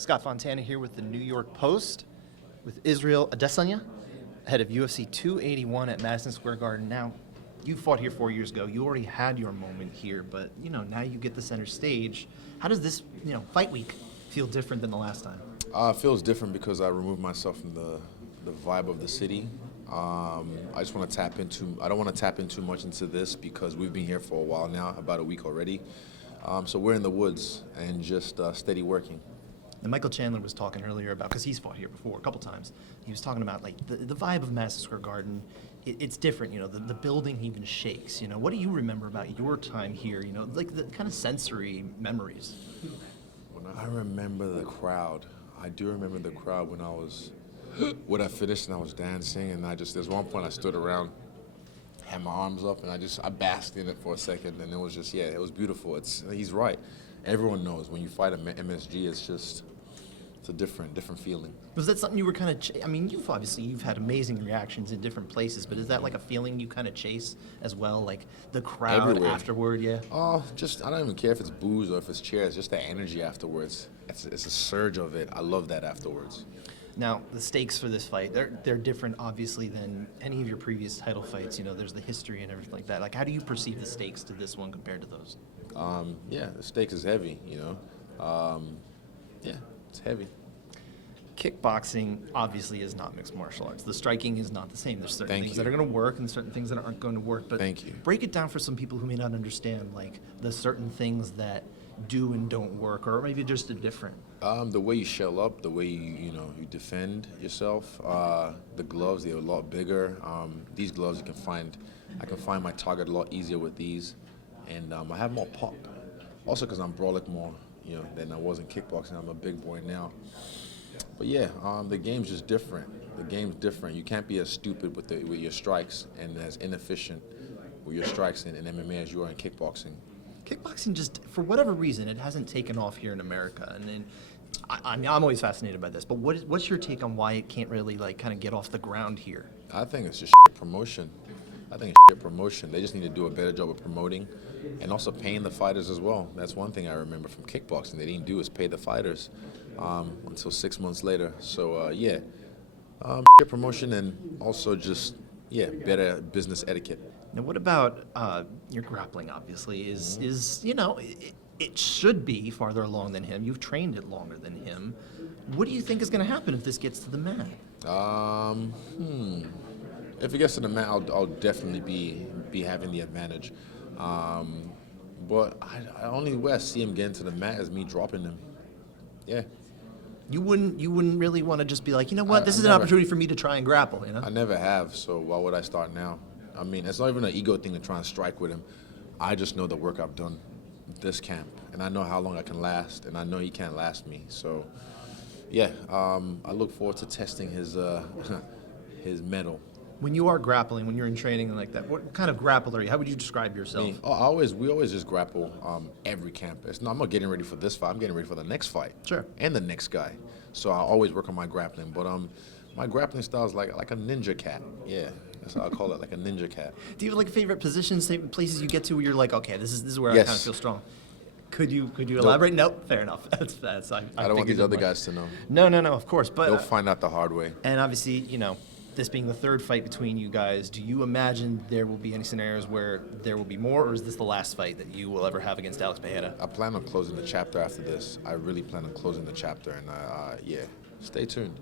Scott Fontana here with the New York Post with Israel Adesanya, head of UFC 281 at Madison Square Garden. Now, you fought here 4 years ago. You already had your moment here, but now you get the center stage. How does this, fight week feel different than the last time? It feels different because I removed myself from the vibe of the city. I just want to tap into. I don't want to tap in too much into this because we've been here for a while now, about a week already. So we're in the woods and just steady working. And Michael Chandler was talking earlier about, because he's fought here before a couple times, he was talking about the vibe of Madison Square Garden. It's different, the building even shakes. What do you remember about your time here? Like the kind of sensory memories. I remember the crowd. I do remember the crowd when I finished and I was dancing, and there's one point I stood around, had my arms up, and I basked in it for a second, and it was just, it was beautiful. He's right. Everyone knows when you fight a MSG, it's a different feeling. Was that something you were kind of, you've had amazing reactions in different places, but is that like a feeling you kind of chase as well, like the crowd everywhere afterward, yeah? Oh, I don't even care if it's booze or if it's chairs, just the energy afterwards. It's a surge of it. I love that afterwards. Now, the stakes for this fight, they're different, obviously, than any of your previous title fights. There's the history and everything like that. Like, how do you perceive the stakes to this one compared to those? The stakes is heavy, it's heavy. Kickboxing obviously is not mixed martial arts. The striking is not the same. There's certain things that are going to work and certain things that aren't going to work. But Thank you. Break it down for some people who may not understand, like the certain things that do and don't work, or maybe just a different. The way you shell up, the way you defend yourself. The gloves, they're a lot bigger. These gloves I can find my target a lot easier with these, and I have more pop. Also, because I'm brawling more, than I was in kickboxing. I'm a big boy now. But the game's just different. The game's different. You can't be as stupid with your strikes and as inefficient with your strikes in MMA as you are in kickboxing. Kickboxing just, for whatever reason, it hasn't taken off here in America. And then, I'm always fascinated by this, but what's your take on why it can't really kind of get off the ground here? I think it's just promotion. They just need to do a better job of promoting and also paying the fighters as well. That's one thing I remember from kickboxing. They didn't do is pay the fighters until 6 months later. So, promotion and also just, better business etiquette. Now, what about your grappling, obviously, it should be farther along than him. You've trained it longer than him. What do you think is going to happen if this gets to the mat? If it gets to the mat, I'll definitely be having the advantage. But I only way I see him getting to the mat is me dropping him. Yeah. You wouldn't really want to just be like, this is an opportunity for me to try and grapple, I never have, so why would I start now? It's not even an ego thing to try and strike with him. I just know the work I've done this camp, and I know how long I can last, and I know he can't last me. So, I look forward to testing his his mettle. When you are grappling, when you're in training like that, what kind of grappler are you? How would you describe yourself? We always just grapple every camp. I'm not getting ready for this fight. I'm getting ready for the next fight. Sure. And the next guy. So I always work on my grappling. But my grappling style is like a ninja cat. Yeah, that's how I call it, like a ninja cat. Do you have favorite positions, places you get to where you're like, okay, this is where I kind of feel strong? Could you elaborate? Nope, fair enough. That's I don't want these other guys to know. No, of course. But they'll find out the hard way. And obviously, this being the third fight between you guys, do you imagine there will be any scenarios where there will be more, or is this the last fight that you will ever have against Alex Pereira? I plan on closing the chapter after this. I really plan on closing the chapter, and stay tuned.